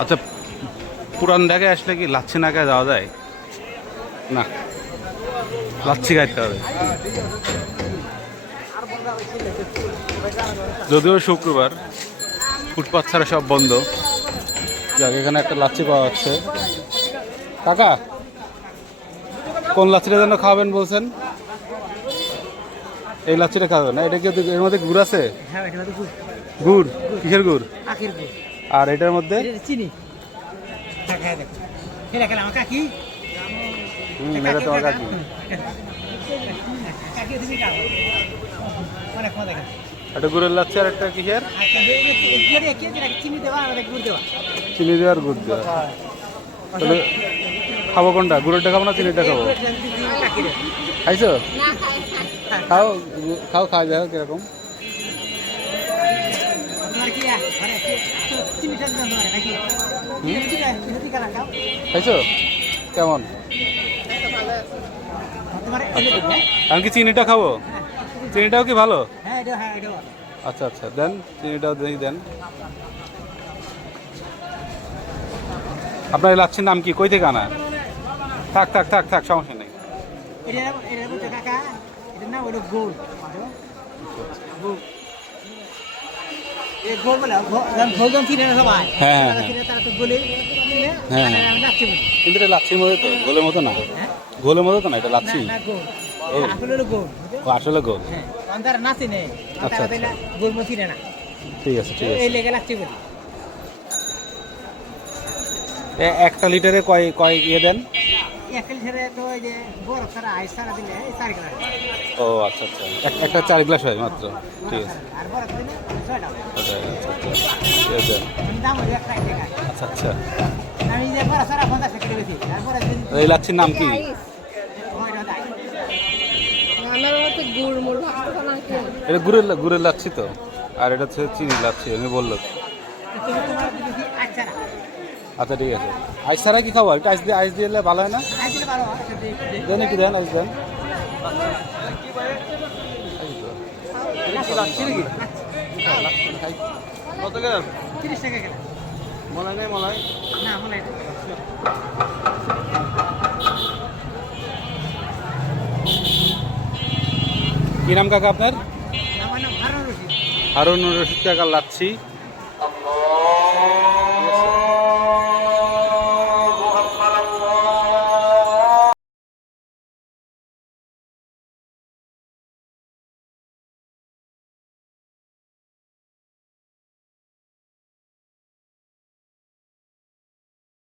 আচ্ছা, পুরান ঢাকায় আসলে কি লাচ্ছি না খায় যাওয়া যায়? না, লাচ্ছি খাইতে হবে। যদিও শুক্রবার, ফুটপাত ছাড়া সব বন্ধ। যাক, এখানে একটা লাচ্ছি পাওয়া যাচ্ছে। কাকা, কোন লাচ্ছিটা যেন খাওয়াবেন বলছেন? এই লাচ্ছিটা খাওয়াবেন না? এটা কি এর মধ্যে গুড় আছে? গুড়? কিসের গুড়? আর এটার মধ্যে চিনি। এটা তোমার কাকি। একটা গুড়ের লাচ্ছি আর একটা কিসের? চিনি দেওয়া আর গুড় দেওয়া। তাহলে খাবো কোনটা? গুড়েরটা খাবো না চিনিটা খাবো? খাইছো? খাও খাও, খাওয়া যাও কিরকম? খাইছো? কেমন? আমি কি চিনিটা খাবো? চিনিটাও কি ভালো? আচ্ছা আচ্ছা, দেন চিনিটাও দেন। আপনার এই লাচ্ছির নাম কি? কই থেকে আনা? থাক থাক থাক থাক, সমস্যা নেই। হ্যাঁ হ্যাঁ হ্যাঁ হ্যাঁ, কিন্তু এটা লাচ্ছির মধ্যে তো, গোলের মতো না। গোলের মতো তো না, এটা লাচ্ছি। ও আসলে গোল। আচ্ছা আচ্ছা, ঠিক আছে ঠিক আছে। একটা লিটারে কয় কয় ইয়ে দেন? ও আচ্ছা আচ্ছা, একটা 4 গ্লাস হয় মাত্র। ঠিক আছে। আচ্ছা আচ্ছা আচ্ছা আচ্ছা। এই লাচ্ছির নাম কি? এটা গুড়ের লাচ্ছি তো, আর এটা হচ্ছে চিনির লাচ্ছি, আমি বললো। আচ্ছা ঠিক আছে। আইস ছাড়া কি খাবো? একটু আইস দিলে ভালো হয় না? দেন একটু দেন, আইস দেন। কি নাম কাকা আপনার? হারুন রশিদ কাকা লাচ্ছি।